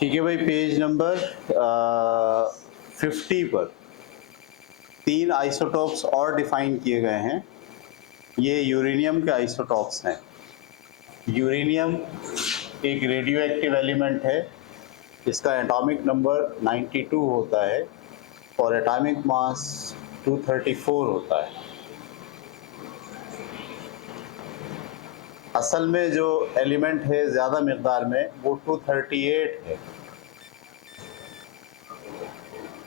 ठीक है भाई, पेज नंबर 50 पर 3 आइसोटोप्स और डिफाइन किए गए हैं। ये यूरेनियम के आइसोटोप्स हैं। यूरेनियम एक रेडियो एक्टिव एलिमेंट है। इसका एटॉमिक नंबर 92 होता है और एटॉमिक मास 234 होता है। असल में जो एलिमेंट है ज़्यादा मिकदार में वो 238 है,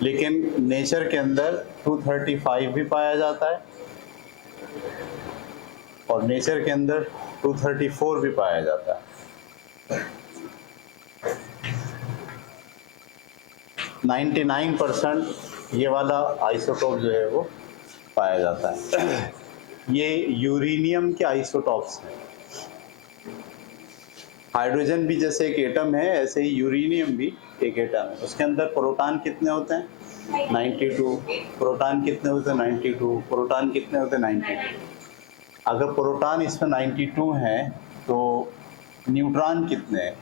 लेकिन नेचर के अंदर 235 भी पाया जाता है और नेचर के अंदर 234 भी पाया जाता है। 99% ये वाला आइसोटोप जो है वो पाया जाता है। ये यूरेनियम के आइसोटोप्स हैं। हाइड्रोजन भी जैसे एक एटम है, ऐसे ही यूरेनियम भी एक एटम है। उसके अंदर प्रोटॉन कितने होते हैं? 92। प्रोटॉन कितने होते हैं? 92। प्रोटॉन कितने होते हैं? 92। अगर प्रोटॉन इसमें 92 हैं तो न्यूट्रॉन कितने हैं?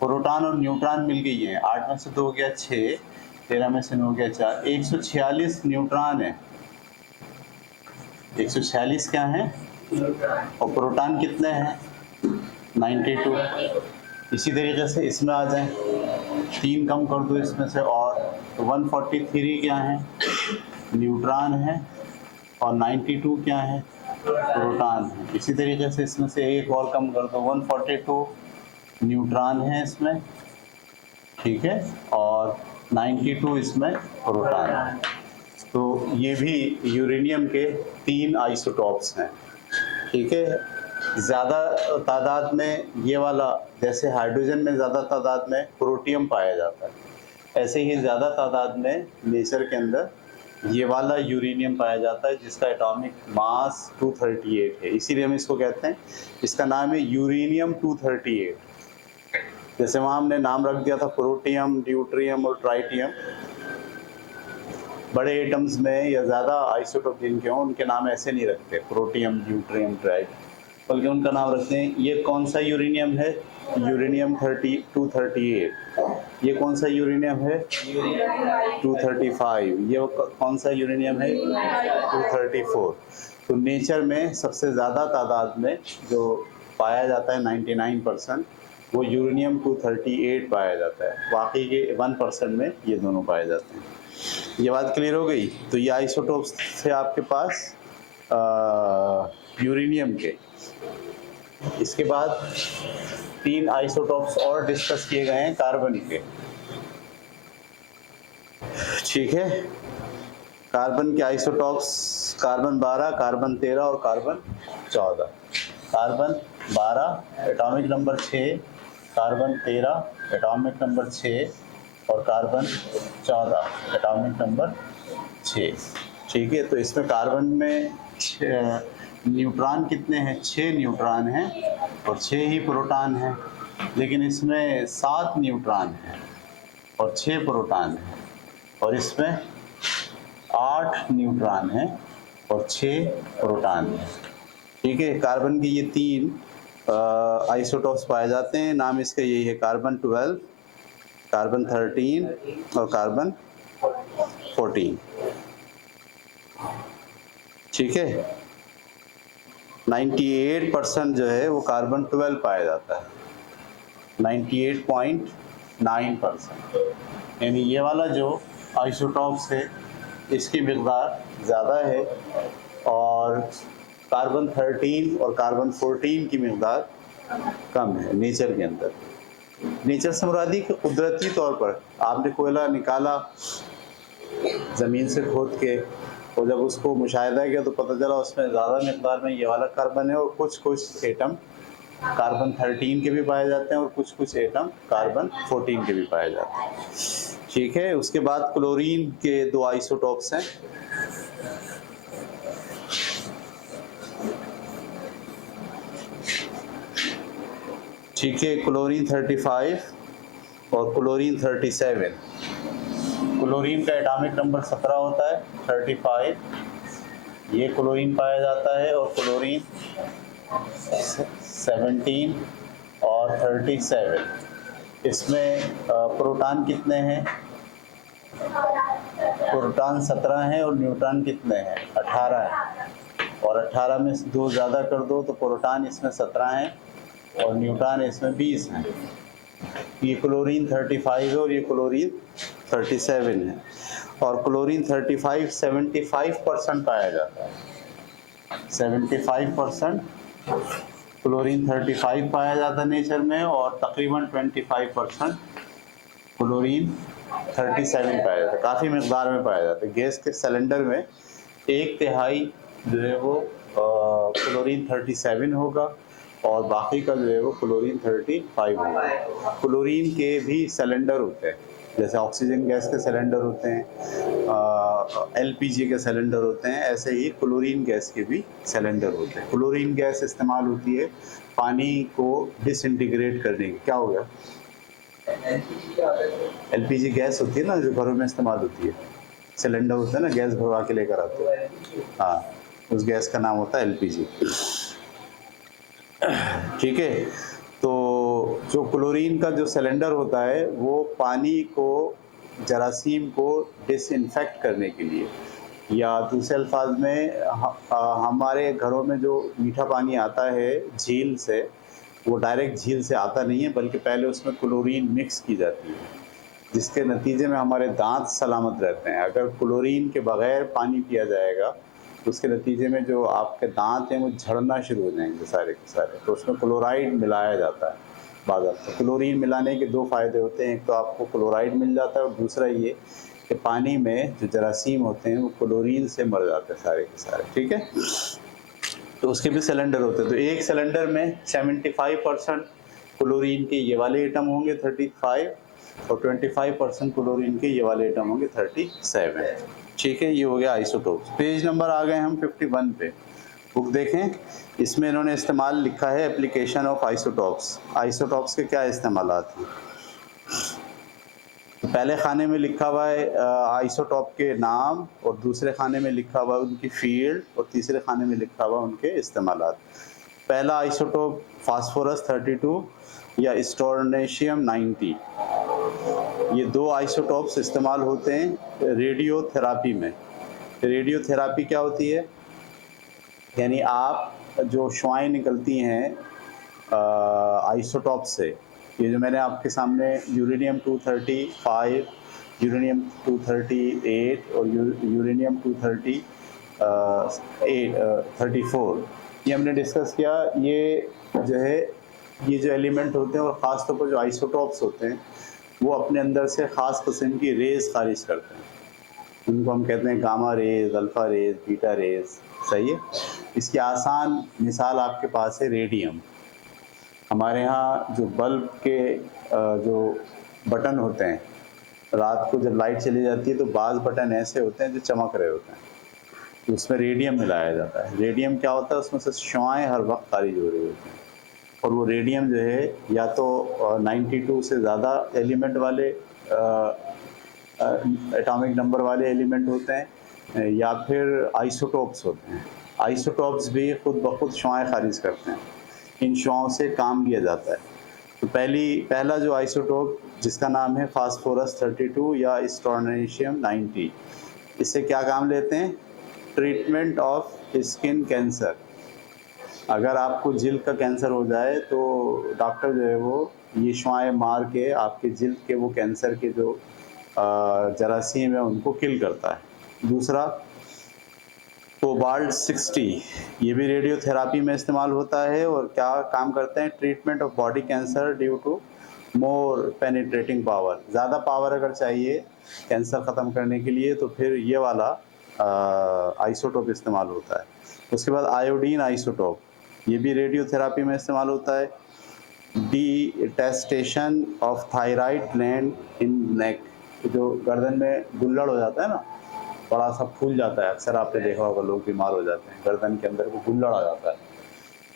प्रोटॉन और न्यूट्रॉन मिल गई हैं। 8 में से 2 हो गया 6, 13 में से 9 हो गया 4, 146 न्यूट्रॉन है। 146 क्या है? और प्रोटॉन कितने हैं? 92। इसी तरीके से इसमें आ जाएं, 3 कम कर दो इसमें से और, तो 143 क्या है? न्यूट्रॉन है और 92 क्या है? प्रोटॉन है। इसी तरीके से इसमें से एक और कम कर दो, 142 न्यूट्रॉन है इसमें, ठीक है, और 92 इसमें प्रोटॉन है। तो ये भी यूरेनियम के 3 आइसोटोप्स हैं, ठीक है। ज़्यादा तादाद में ये वाला, जैसे हाइड्रोजन में ज़्यादा तादाद में प्रोटियम पाया जाता है, ऐसे ही ज़्यादा तादाद में नेचर के अंदर ये वाला यूरेनियम पाया जाता है, जिसका एटॉमिक मास 238 है। इसीलिए हम इसको कहते हैं, इसका नाम है यूरेनियम 238। जैसे वहाँ हमने नाम रख दिया था प्रोटियम, ड्यूट्रियम और ट्राइटियम। बड़े एटम्स में या ज़्यादा आइसोटोप जिनके हों उनके नाम ऐसे नहीं रखते, प्रोटियम, ड्यूट्रियम, ट्राइट, बल्कि उनका नाम रखते हैं। ये कौन सा यूरेनियम है? यूरेनियम 238। ये कौन सा यूरेनियम है? 235। ये कौन सा यूरेनियम है? 234। तो नेचर में सबसे ज़्यादा तादाद में जो पाया जाता है 99%, वो यूरेनियम 238 पाया जाता है। बाकी के 1% में ये दोनों पाए जाते हैं। ये बात क्लियर हो गई? तो ये आइसोटोप्स थे आपके पास यूरेनियम के। इसके बाद 3 आइसोटोप्स और डिस्कस किए गए हैं कार्बन के, ठीक है। कार्बन के आइसोटोप्स कार्बन 12, कार्बन 13 और carbon 14। Carbon 12 atomic number 6, carbon 13 atomic number 6 और कार्बन 14 एटॉमिक नंबर 6, ठीक है। तो इसमें कार्बन में न्यूट्रॉन कितने हैं? 6 न्यूट्रॉन हैं और 6 ही प्रोटॉन हैं, लेकिन इसमें 7 न्यूट्रॉन हैं और 6 प्रोटॉन हैं, और इसमें 8 न्यूट्रॉन हैं और 6 प्रोटॉन हैं, ठीक है। कार्बन के ये 3 आइसोटोप्स पाए जाते हैं। नाम इसका यही है, कार्बन 12, कार्बन 13 और कार्बन 14, ठीक है। 98% जो है वो कार्बन 12 पाया जाता है, 98.9%। यानी ये वाला जो आइसोटोप्स है इसकी मिक़दार ज़्यादा है और कार्बन 13 और कार्बन 14 की मिक़दार कम है नेचर के अंदर। नेचर से मुरादी कुदरती तौर पर आपने कोयला निकाला ज़मीन से खोद के, और जब उसको मुशाहिदा किया तो पता चला उसमें ज़्यादा मिक़दार में ये वाला कार्बन है, और कुछ एटम कार्बन 13 के भी पाए जाते हैं और कुछ एटम कार्बन 14 के भी पाए जाते हैं, ठीक है। उसके बाद क्लोरीन के 2 आइसोटोप्स हैं, ठीक है। क्लोरीन 35 और क्लोरीन 37। क्लोरीन का एटॉमिक नंबर 17 होता है, 35 ये क्लोरीन पाया जाता है, और क्लोरीन 17 और 37 इसमें प्रोटॉन कितने हैं? प्रोटॉन 17 हैं और न्यूट्रॉन कितने हैं? 18 हैं। और 18 में से 2 ज़्यादा कर दो तो प्रोटॉन इसमें 17 हैं और न्यूट्रॉन इसमें 20 हैं। ये क्लोरीन 35 है और ये क्लोरीन 37 है। और क्लोरीन 35 75% पाया जाता है। 75% क्लोरीन 35 पाया जाता है नेचर में और तकरीबन 25% क्लोरीन 37 पाया जाता है। काफ़ी मकदार में पाया जाता है। गैस के सिलेंडर में 1/3 जो है वो क्लोरीन 37 होगा और बाकी का जो है वो क्लोरीन 35 होगा। क्लोरीन के भी सिलेंडर होते हैं, जैसे ऑक्सीजन गैस के सिलेंडर होते हैं, एलपीजी के सिलेंडर होते हैं, ऐसे ही क्लोरीन गैस के भी सिलेंडर होते हैं। क्लोरीन गैस इस्तेमाल होती है पानी को डिसइंटीग्रेट करने की। क्या हो गया? एलपीजी गैस होती है ना जो घरों में इस्तेमाल होती है, सिलेंडर होता है ना, गैस भरवा के लेकर आते हैं, हाँ, उस गैस का नाम होता है एलपीजी। ठीक है, तो जो क्लोरीन का जो सिलेंडर होता है वो पानी को, जरासीम को डिसइंफेक्ट करने के लिए, या दूसरे अल्फाज में हमारे घरों में जो मीठा पानी आता है झील से, वो डायरेक्ट झील से आता नहीं है बल्कि पहले उसमें क्लोरीन मिक्स की जाती है, जिसके नतीजे में हमारे दांत सलामत रहते हैं। अगर क्लोरीन के बगैर पानी पिया जाएगा तो उसके नतीजे में जो आपके दांत हैं वो झड़ना शुरू हो जाएंगे सारे के सारे। तो उसमें क्लोराइड मिलाया जाता है बाज़ार से। क्लोरीन मिलाने के 2 फ़ायदे होते हैं, एक तो आपको क्लोराइड मिल जाता है और दूसरा ये कि पानी में जो जरासीम होते हैं वो क्लोरीन से मर जाते हैं सारे के सारे। ठीक है, तो उसके भी सिलेंडर होते हैं। तो एक सिलेंडर में 75% क्लोरीन के ये वाले एटम होंगे 35 और 25% क्लोरीन के ये वाले एटम होंगे 37। ठीक है, ये हो गया आइसोटोप्स। पेज नंबर आ गए हम 51 पे। बुक देखें, इसमें इन्होंने इस्तेमाल लिखा है एप्लीकेशन ऑफ आइसोटोप्स। आइसोटोप्स के क्या इस्तेमालात हैं? तो पहले खाने में लिखा हुआ है आइसोटोप के नाम, और दूसरे खाने में लिखा हुआ है उनकी फील्ड, और तीसरे खाने में लिखा हुआ उनके इस्तेमालात। पहला आइसोटोप फास्फोरस 32 या स्टोरनेशियम 90। ये 2 आइसोटोप्स इस्तेमाल होते हैं रेडियोथेरापी में। रेडियोथेरापी क्या होती है? यानी आप जो शुआएं निकलती हैं आइसोटोप से, ये जो मैंने आपके सामने यूरेनियम 235, यूरेनियम 238 और यूरेनियम 234 ये हमने डिस्कस किया। ये जो है, ये जो एलिमेंट होते हैं और ख़ास तौर पर जो आइसोटोप्स होते हैं वो अपने अंदर से ख़ास किस्म की रेज़ खारिज करते हैं। उनको हम कहते हैं gamma rays, alpha rays, beta rays. सही है। इसकी आसान मिसाल आपके पास है रेडियम। हमारे यहाँ जो बल्ब के जो बटन होते हैं, रात को जब लाइट चली जाती है तो बाज़ बटन ऐसे होते हैं जो चमक रहे होते हैं, तो उसमें रेडियम मिलाया जाता है। रेडियम क्या होता है? उसमें से शुआएं हर वक्त खारिज हो रही होती हैं, और वो रेडियम जो है या तो 92 से ज़्यादा एलिमेंट वाले एटॉमिक नंबर वाले एलिमेंट होते हैं, या फिर आइसोटोप्स होते हैं। आइसोटोप्स भी खुद ब खुद शुआएं खारिज करते हैं। इन शुआओं से काम लिया जाता है। तो पहला जो आइसोटोप जिसका नाम है फास्फोरस 32 या स्टोरनेशियम 90, इससे क्या काम लेते हैं? Treatment of skin cancer. अगर आपको जिल्द का कैंसर हो जाए तो डॉक्टर जो है वो ये शुआएं मार के आपके जिल्द के वो कैंसर के जो जरासीम है उनको किल करता है। दूसरा कोबाल्ट 60, ये भी रेडियोथेरापी में इस्तेमाल होता है और क्या काम करते हैं? Treatment of body cancer due to more penetrating power. ज़्यादा पावर अगर चाहिए कैंसर ख़त्म करने के लिए तो फिर ये वाला आइसोटोप इस्तेमाल होता है। उसके बाद आयोडीन आइसोटोप, ये भी रेडियोथेरापी में इस्तेमाल होता है। डिटेस्टेशन ऑफ थायराइड ग्लैंड इन नेक, जो गर्दन में गुल्लड़ हो जाता है ना, बड़ा सा फूल जाता है, अक्सर आपने देखा होगा लोग बीमार हो जाते हैं, गर्दन के अंदर वो गुल्लड़ आ जाता है,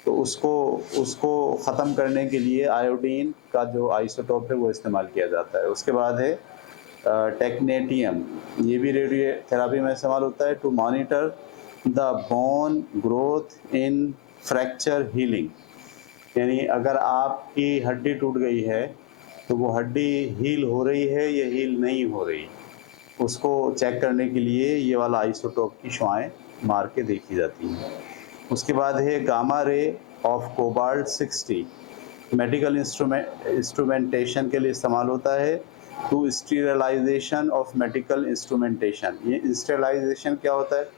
तो उसको ख़त्म करने के लिए आयोडीन का जो आइसोटोप है वो इस्तेमाल किया जाता है। उसके बाद है टेक्नेटियम, ये भी रेडियोथेरापी में इस्तेमाल होता है to monitor the bone growth in fracture healing. यानी अगर आपकी हड्डी टूट गई है तो वो हड्डी हील हो रही है या हील नहीं हो रही, उसको चेक करने के लिए ये वाला आइसोटोप की शुआएं मार के देखी जाती हैं। उसके बाद है gamma ray of cobalt 60, medical instrumentation के लिए इस्तेमाल होता है। टू स्टीरिलाइजेशन ऑफ मेडिकल इंस्ट्रूमेंटेशन, ये स्टेरिलाइजेशन क्या होता है?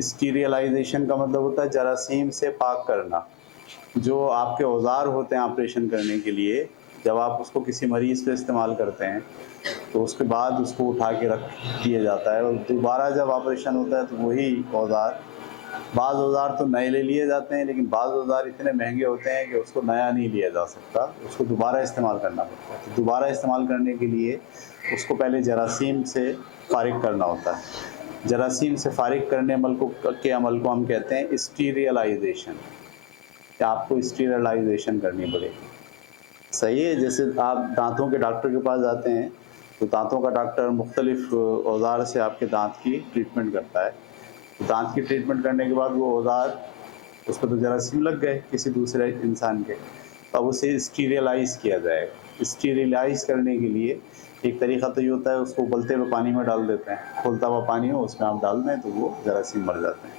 स्टीरिलाइजेशन का मतलब होता है जरासीम से पाक करना। जो आपके औजार होते हैं ऑपरेशन करने के लिए, जब आप उसको किसी मरीज़ पे इस्तेमाल करते हैं तो उसके बाद उसको उठा के रख दिया जाता है, और दोबारा जब ऑपरेशन होता है तो वही औजार, बाज़ औजार तो नए ले लिए जाते हैं, लेकिन बाज़ औजार इतने महंगे होते हैं कि उसको नया नहीं लिया जा सकता, उसको दोबारा इस्तेमाल करना पड़ता है। तो दोबारा इस्तेमाल करने के लिए उसको पहले जरासीम से फारिग करना होता है। जरासीम से फारिग करने अमल को हम कहते हैं स्टीरियलाइजेशन, कि आपको स्टीरियलाइजेशन करनी पड़ेगी। सही है। जैसे आप दांतों के डॉक्टर के पास जाते हैं तो दांतों का डॉक्टर मुख्तलिफ औजार से आपके दांत की ट्रीटमेंट करता है। तो दांत की ट्रीटमेंट करने के बाद वो औजार, उस पर तो जरासीम लग गए किसी दूसरे इंसान के, तो अब उसे स्टीरियलाइज़ किया जाएगा। स्टीरियलाइज़ करने के लिए एक तरीका तो ये होता है, उसको उबलते हुए पानी में डाल देते हैं, खोलता हुआ पानी हो उसमें आप डाल दें तो वो जरासीम मर जाते हैं।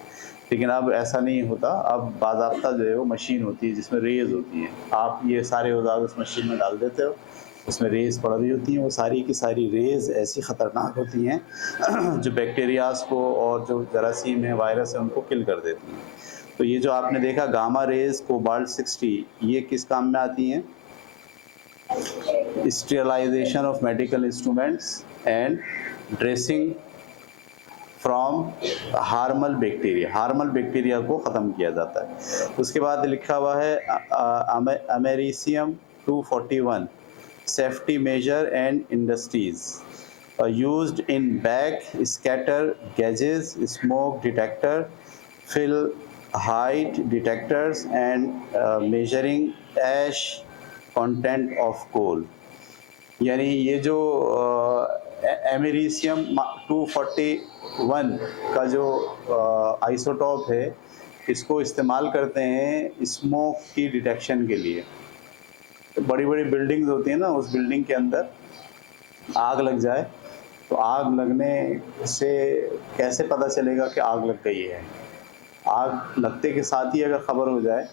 लेकिन अब ऐसा नहीं होता, अब बाज़ाब्ता जो है वो मशीन होती है जिसमें रेज़ होती हैं। आप ये सारे औजार उस मशीन में डाल देते हो, उसमें रेज़ पड़ रही होती हैं, वो सारी की सारी रेज़ ऐसी ख़तरनाक होती हैं जो बैक्टीरियाज़ को और जो जरासीम है, वायरस है, उनको किल कर देती हैं। तो ये जो आपने देखा गामा रेज़ कोबाल्ट 60, ये किस काम में आती हैं? Sterilisation of medical instruments and dressing from harmful bacteria, harmful bacteria को ख़त्म किया जाता है। उसके बाद लिखा हुआ है americium 241, safety measure and industries used in back scatter gauges, smoke detector, fill height detectors and measuring ash content of coal. यानी ये जो एमेरिसियम 241 का जो आइसोटॉप है, इसको इस्तेमाल करते हैं स्मोक की डिटेक्शन के लिए। तो बड़ी बड़ी बिल्डिंग्स होती हैं ना, उस बिल्डिंग के अंदर आग लग जाए तो आग लगने से कैसे पता चलेगा कि आग लग गई है? आग लगते के साथ ही अगर ख़बर हो जाए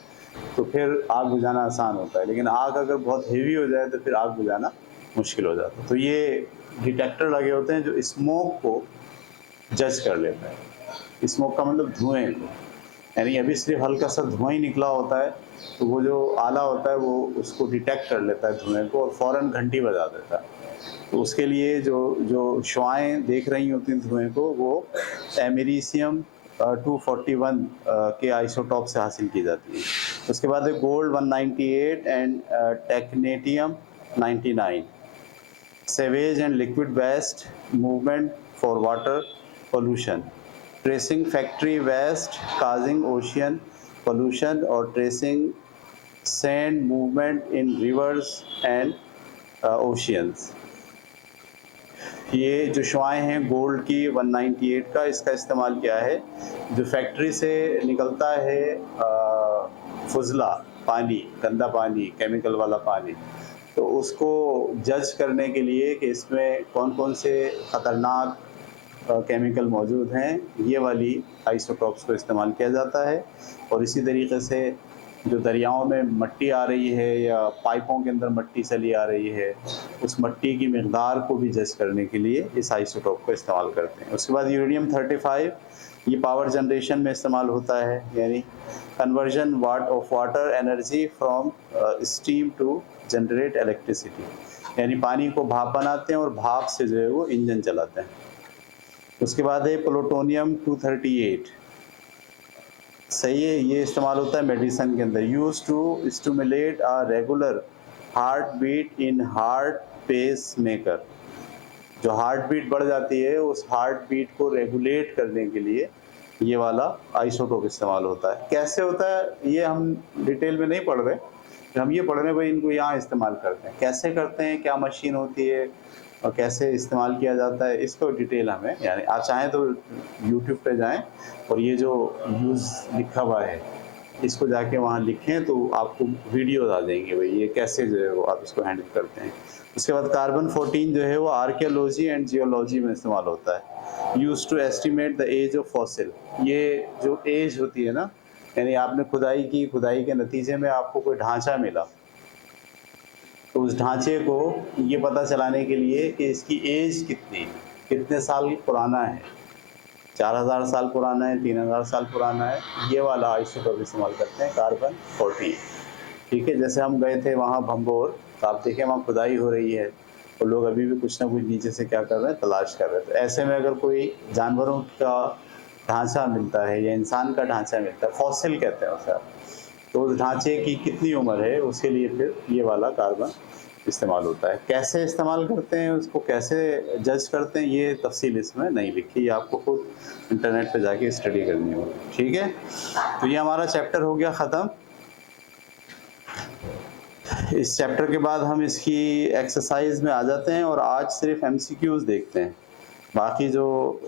तो फिर आग बुझाना आसान होता है, लेकिन आग अगर बहुत हेवी हो जाए तो फिर आग बुझाना मुश्किल हो जाता है। तो ये डिटेक्टर लगे होते हैं जो स्मोक को जज कर लेता है। स्मोक का मतलब धुएं को, यानी अभी सिर्फ हल्का सा धुआं ही निकला होता है तो वो जो आला होता है वो उसको डिटेक्ट कर लेता है धुएं को, और फ़ौरन घंटी बजा देता है। तो उसके लिए जो जो शुआएँ देख रही होती हैं धुएं को, वो एमेरिसियम 241 के आइसोटॉप से हासिल की जाती है। उसके बाद है gold 198 and technetium 99, sewage and liquid waste movement for water pollution, tracing factory waste causing ocean pollution, or tracing sand movement in rivers and oceans। ये जो शुआएँ हैं गोल्ड की 198 का, इसका इस्तेमाल किया है जो फैक्ट्री से निकलता है फुजला पानी, गंदा पानी, केमिकल वाला पानी, तो उसको जज करने के लिए कि इसमें कौन कौन से ख़तरनाक केमिकल मौजूद हैं, ये वाली आइसोटॉप्स को इस्तेमाल किया जाता है। और इसी तरीके से जो दरियाओं में मट्टी आ रही है या पाइपों के अंदर मट्टी चली आ रही है, उस मट्टी की मिक़दार को भी जज करने के लिए इस आइसोटॉप को इस्तेमाल करते हैं। उसके बाद यूरेनियम 35, ये पावर जनरेशन में इस्तेमाल होता है, यानी conversion of water energy from steam to generate electricity, यानी पानी को भाप बनाते हैं और भाप से जो है वो इंजन चलाते हैं। उसके बाद है प्लूटोनियम 238, सही है, ये इस्तेमाल होता है मेडिसिन के अंदर। Use to stimulate a regular heart beat in heart pace maker, जो हार्ट बीट बढ़ जाती है उस हार्ट बीट को रेगुलेट करने के लिए ये वाला आइसोटोप इस्तेमाल होता है। कैसे होता है ये हम डिटेल में नहीं पढ़ रहे, हम ये पढ़ रहे हैं भाई इनको यहाँ इस्तेमाल करते हैं, कैसे करते हैं, क्या मशीन होती है और कैसे इस्तेमाल किया जाता है, इसको डिटेल हमें, यानी आप चाहें तो यूट्यूब पे जाएं और ये जो यूज़ लिखा हुआ है इसको जाके वहाँ लिखें तो आपको वीडियोज आ जाएंगे भाई ये कैसे जो है वो आप इसको हैंडल करते हैं। उसके बाद कार्बन 14 जो है वो आर्कियोलॉजी एंड जियोलॉजी में इस्तेमाल होता है। Use to estimate the age of fossil. ये जो एज होती है ना, यानी आपने खुदाई की, खुदाई के नतीजे में आपको कोई ढांचा मिला, तो उस ढांचे को ये पता चलाने के लिए कि इसकी एज कितनी है, कितने साल पुराना है, 4000 साल पुराना है, 3000 साल पुराना है, ये वाला आइसोटोप इस्तेमाल करते हैं कार्बन 14। ठीक है, जैसे हम गए थे वहाँ भंबोर, तो आप देखें वहाँ खुदाई हो रही है और लोग अभी भी कुछ ना कुछ नीचे से क्या कर रहे हैं, तलाश कर रहे हैं। तो ऐसे में अगर कोई जानवरों का ढांचा मिलता है या इंसान का ढांचा मिलता है, फॉसिल कहते हैं उसे आप, तो उस ढांचे की कितनी उम्र है उसके लिए फिर ये वाला कार्बन इस्तेमाल होता है। कैसे इस्तेमाल करते हैं उसको, कैसे जज करते हैं, ये तफसील इसमें नहीं लिखी, ये आपको खुद इंटरनेट पे जाके स्टडी करनी होगी। ठीक है, तो ये हमारा चैप्टर हो गया ख़त्म। इस चैप्टर के बाद हम इसकी एक्सरसाइज में आ जाते हैं और आज सिर्फ एमसीक्यूज़ देखते हैं, बाकी जो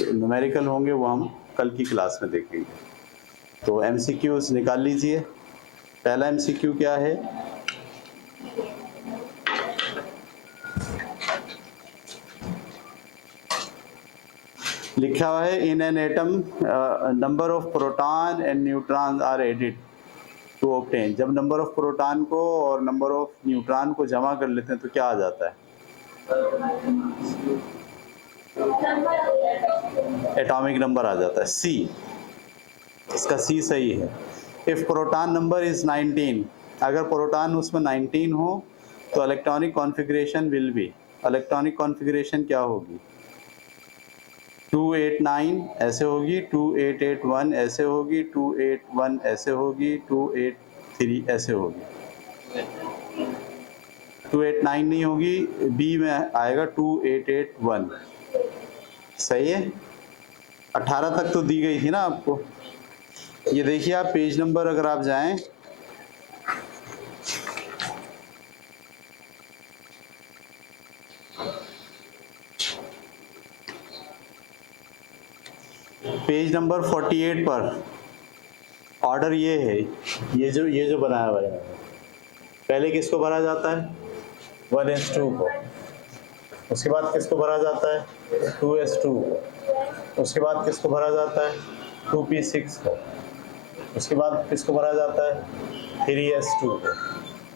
न्यूमेरिकल होंगे वो हम कल की क्लास में देखेंगे। तो एमसीक्यूज़ निकाल लीजिए। पहला एमसीक्यू क्या है, लिखा हुआ है in an atom number of proton and neutron are added to obtain. जब नंबर ऑफ प्रोटॉन को और नंबर ऑफ न्यूट्रॉन को जमा कर लेते हैं तो क्या आ जाता है, एटॉमिक नंबर आ जाता है सी। इसका सी सही है। इफ प्रोटॉन नंबर इज 19, अगर प्रोटॉन उसमें 19 हो तो electronic configuration will be, electronic configuration क्या होगी, 289 ऐसे होगी, 2881 ऐसे होगी, 281 ऐसे होगी, 283 ऐसे होगी। 289 नहीं होगी, बी में आएगा 2881। सही है, 18 तक तो दी गई थी ना आपको। ये देखिए आप पेज नंबर अगर आप जाएं, पेज नंबर 48 पर ऑर्डर ये है, ये जो बनाया हुआ है, पहले किसको भरा जाता है, 1s2 को, उसके बाद किसको भरा जाता है, 2s2 को, उसके बाद किसको भरा जाता है, 2p6 को, उसके बाद किसको भरा जाता है, 3s2 को।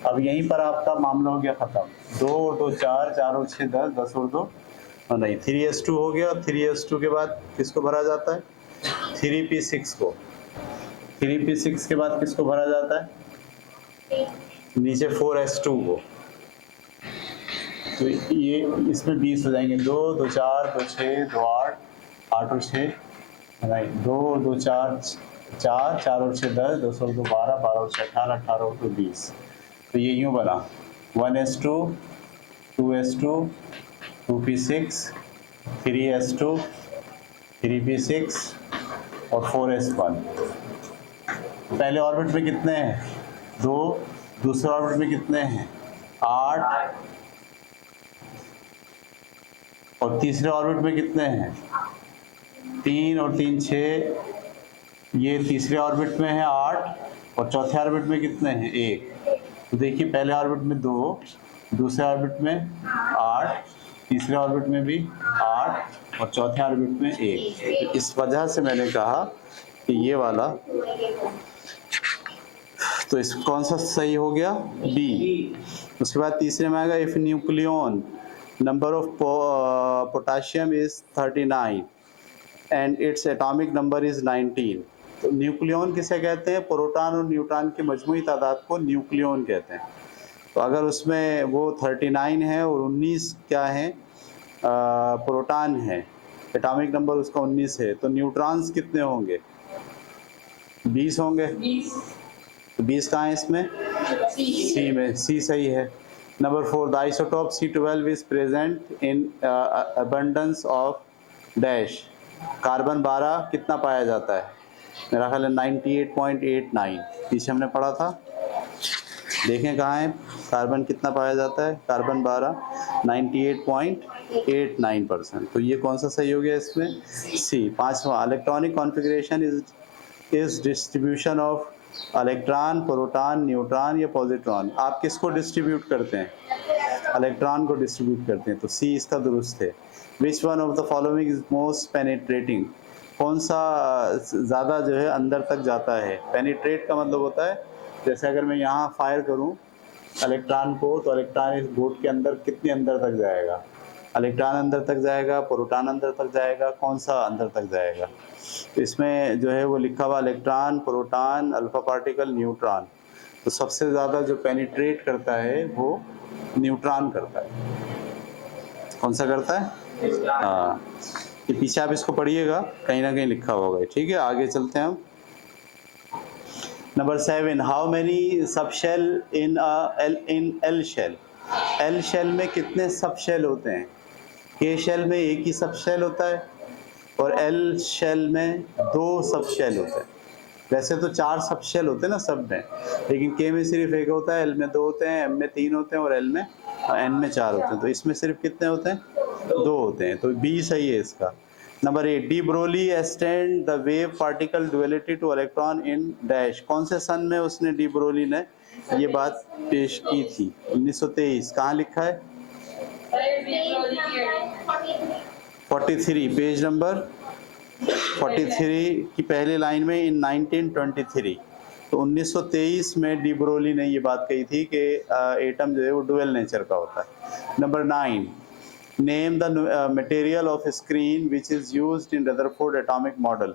अब यहीं पर आपका मामला हो गया ख़त्म। 2 और 2 4, 4 और 6 10, 10 और 2 नहीं, 3s2 हो गया। 3s2 के बाद किसको भरा जाता है, 3p6 को। 3p6 के बाद किसको भरा जाता है, नीचे 4s2 को। तो ये इसमें 20 हो जाएंगे, 2 2 4 2 6 2 8, 8 और 6 राइट, 2 2 4 4, 4 और 6 10, 10 और 2 12, 12 और 6 18, 18 और 2 20। तो ये यूँ बना 1s2, 2s2, 2p6, 3s2, 3p6 और 4s1। पहले ऑर्बिट में कितने हैं, 2, दूसरे ऑर्बिट में कितने हैं, 8, और तीसरे ऑर्बिट में कितने हैं, 3 और 3 6। ये तीसरे ऑर्बिट में है 8 और चौथे ऑर्बिट में कितने हैं, 1। तो देखिए पहले ऑर्बिट में 2, दूसरे ऑर्बिट में 8, तीसरे ऑर्बिट में भी 8 और चौथे ऑर्बिट में 1। तो इस वजह से मैंने कहा कि ये वाला, तो इस कौन सा सही हो गया, बी। उसके बाद तीसरे में आएगा if nucleon number of potassium is 39 and its atomic number is 19। तो न्यूक्लियन किसे कहते हैं, प्रोटॉन और न्यूट्रॉन की मजमूई तादाद को न्यूक्लियन कहते हैं। तो अगर उसमें वो 39 है और 19 क्या है, प्रोटॉन है, एटॉमिक नंबर उसका 19 है, तो न्यूट्रॉन्स कितने होंगे, 20 होंगे। तो 20 कहाँ है इसमें, सी में, सी सही है। Number 4, the isotope C12 is present in abundance of dash. Carbon 12 कितना पाया जाता है, मेरा ख्याल है 98.89, पीछे हमने पढ़ा था, देखें कहाँ है, कार्बन कितना पाया जाता है, कार्बन 12 98.89%। तो ये कौन सा सही हो गया इसमें, सी। 5वां, electronic configuration is is distribution of electron, proton, neutron या पॉजिट्रॉन। आप किसको डिस्ट्रीब्यूट करते हैं? इलेक्ट्रॉन को डिस्ट्रीब्यूट करते हैं, तो सी इसका दुरुस्त है। Which one of the following is most penetrating, कौन सा ज़्यादा जो है अंदर तक जाता है? पेनिट्रेट का मतलब होता है जैसे अगर मैं यहाँ फायर करूँ इलेक्ट्रॉन को, तो इलेक्ट्रॉन इस बोर्ड के अंदर कितने अंदर तक जाएगा? इलेक्ट्रॉन अंदर तक जाएगा, प्रोटॉन अंदर तक जाएगा, कौन सा अंदर तक जाएगा? तो इसमें जो है वो लिखा हुआ electron, proton, alpha particle, neutron. तो सबसे ज़्यादा जो पेनिट्रेट करता है वो न्यूट्रॉन करता है। कौन सा करता है? हाँ, ये पीछे आप इसको पढ़िएगा, कहीं ना कहीं लिखा होगा। ठीक है, आगे चलते हैं हम। Number 7, how many sub shell in L shell? L shell में कितने सब शेल होते हैं? के शेल में एक ही सब शेल होता है और एल शेल में 2 सब शेल होते हैं। वैसे तो 4 सब शेल होते हैं ना सब में, लेकिन के में सिर्फ एक होता है, एल में 2 होते हैं, एम में 3 होते हैं और एल में एन में 4 होते हैं। तो इसमें सिर्फ कितने होते हैं? 2 होते हैं, तो बी सही है इसका। Number 8, de Broglie extended the wave particle duality to electron in dash. कौन से सन में उसने डी ब्रोली ने ये बात पेश की थी? 1923। कहाँ लिखा है? 43, पेज नंबर 43 की पहली लाइन में, इन 1923। तो 1923 में डी ब्रोली ने ये बात कही थी कि एटम जो है वो डुअल नेचर का होता है। Number 9, name the material of screen which is used in Rutherford atomic model.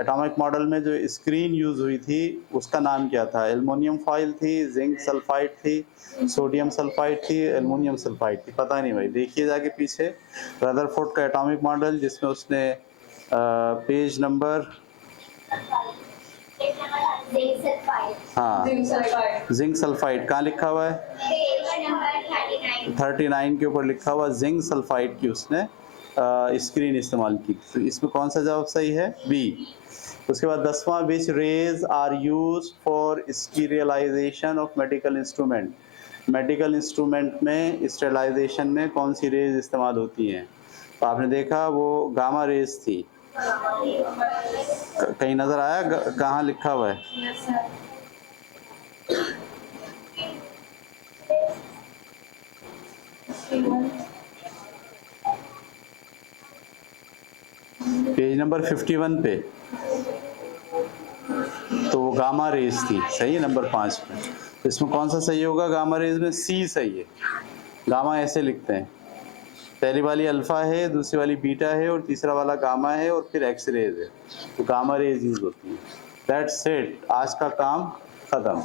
Atomic model में जो स्क्रीन यूज़ हुई थी उसका नाम क्या था? एल्युमिनियम फॉयल थी, जिंक सल्फाइड थी, सोडियम सल्फाइड थी, एल्युमिनियम सल्फाइड थी? पता नहीं भाई, देखिए जाके पीछे रदरफोर्ड का एटॉमिक मॉडल, जिसमें उसने पेज नंबर, हाँ, जिंक सल्फाइड कहाँ लिखा हुआ है? 39 के ऊपर लिखा हुआ जिंक सल्फाइड की उसने स्क्रीन इस्तेमाल की। तो इसमें कौन सा जवाब सही है? बी। उसके बाद 10वां, which rays are used for sterilisation of medical instrument. Medical instrument में स्टेरिलाइजेशन में कौन सी रेज इस्तेमाल होती हैं? तो आपने देखा वो गामा रेज थी। कहीं नजर आया कहाँ लिखा हुआ है? पेज नंबर 51 पे, तो वो गामा रेज थी। सही है, नंबर 5 पे। तो इसमें कौन सा सही होगा? गामा रेज में सी सही है। गामा ऐसे लिखते हैं, पहली वाली अल्फा है, दूसरी वाली बीटा है और तीसरा वाला गामा है और फिर एक्स रेज है, तो गामा रेज यूज होती है। दैट्स इट, आज का काम खत्म।